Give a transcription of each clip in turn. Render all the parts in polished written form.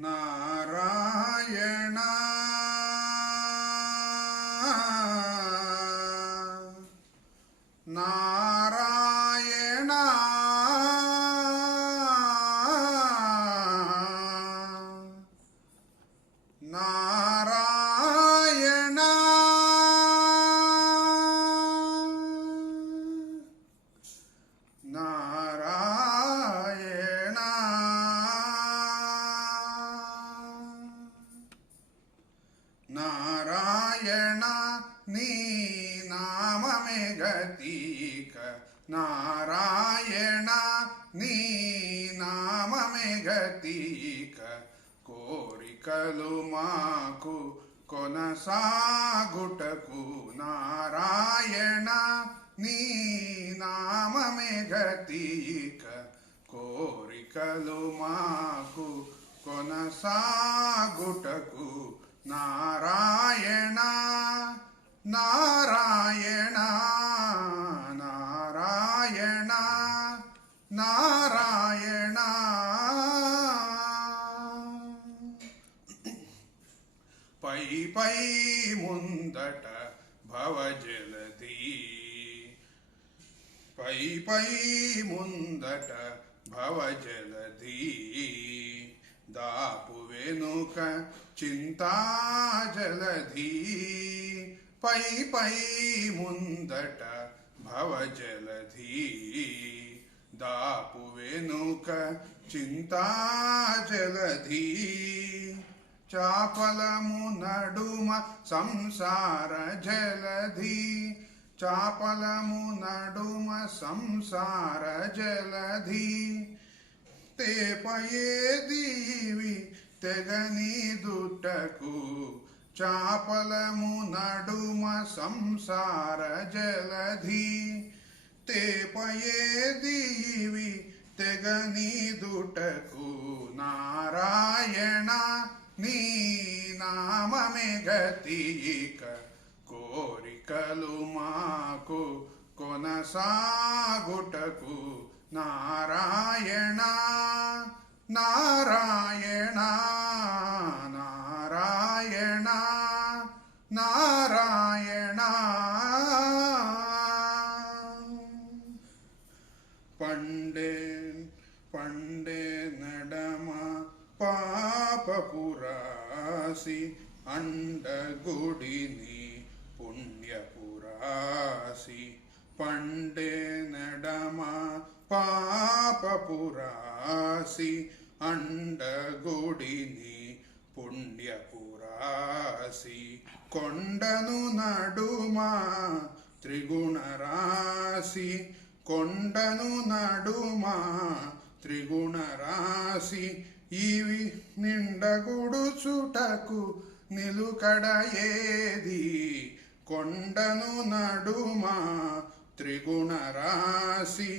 నారాయణ నారాయణ నారాయణ నారాయణ నారాయణ నీ నామమే గతిక నారాయణ నీ నామమే గతిక కోరికలు మాకు కొనసాగుటకు నారాయణ నీ నామమే గతిక కోరికలు మాకు కొనసాగుటకు నారాయణ నారాయణ నారాయణ నారాయణ పై పై ముందట భవజలధి పై పై ముందట భవజలధి దాపు వెనుక చింతాజలధి పై పై ముందట భవజలధి దాపు వెనుక చింతాజలధి చాపలము నడుమ సంసార జలధి చాపలము నడుమ సంసార జలధి తేపయే దీవి తెగని దుట్టకు చాపలము నడుమ సంసార జలధి తేపయే దీవి తెగని దుట్టకు నారాయణ నీ నామమే గతిక కోరికలు మాకు కొనసాగుటకు నారాయణ నారాయణ నారాయణ నారాయణ పండే పండే నడమ పాపపురాసి అండగుడిని పుణ్యపురాసి పండే నడమ పాపపురాసి అండగుడిని పుణ్యపురాసి కొండను నడుమ త్రిగుణరాశి కొండను నడుమ త్రిగుణరాశి ఇవి నిండగుడుచుటకు నిలుకడ ఏది కొండను నడుమ త్రిగుణరాశి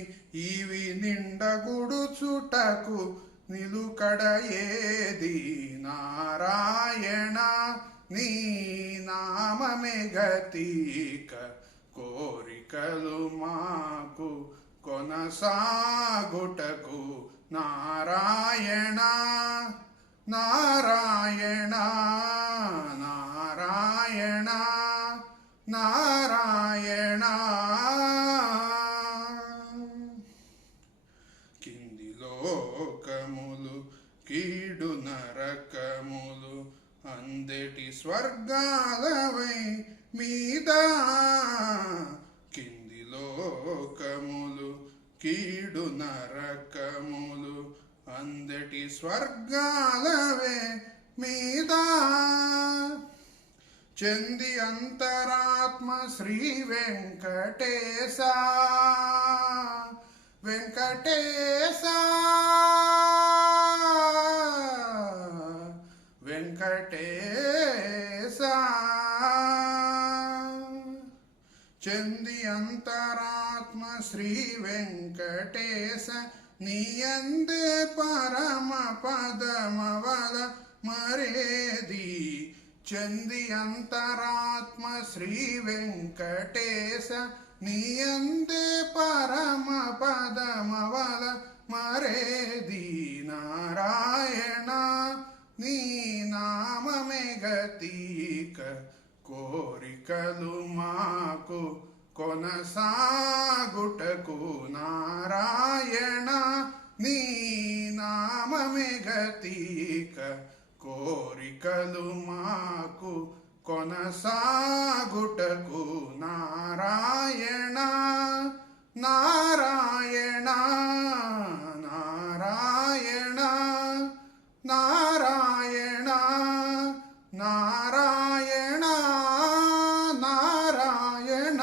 ఇవి నిండగుడుచుటకు నిలుకడ ఏది నారాయణ నీ నామమే గతిక కోరికలు మాకు కొనసాగుటకు నారాయణ నారాయణ నారాయణ నారాయణ కింది లోకములు కీడు నరకములు అందెటి స్వర్గాలవై మీద కింది లోకములు కీడు నరకములు అందెటి స్వర్గాలవే మీద చంది అంతరాత్మ శ్రీ వెంకటేశ వెంకటేశ వెంకటేశ చంది అంతరాత్మ శ్రీ వెంకటేశ నీయందే పరమ పదమవల మరేది చంది అంతరాత్మ శ్రీ వెంకటేశ నీయందే పరమ పదమవల మరేది నారాయణ నీ నామమే గతీక కోరికలు మాకు కొనసాగుటకు నారాయణ నీ నామమే గతీక కోరికలు మాకు కొనసాగుటకు నారాయణ నారాయణ నారాయణ నారాయణ నారాయణ నారాయణ నారాయణ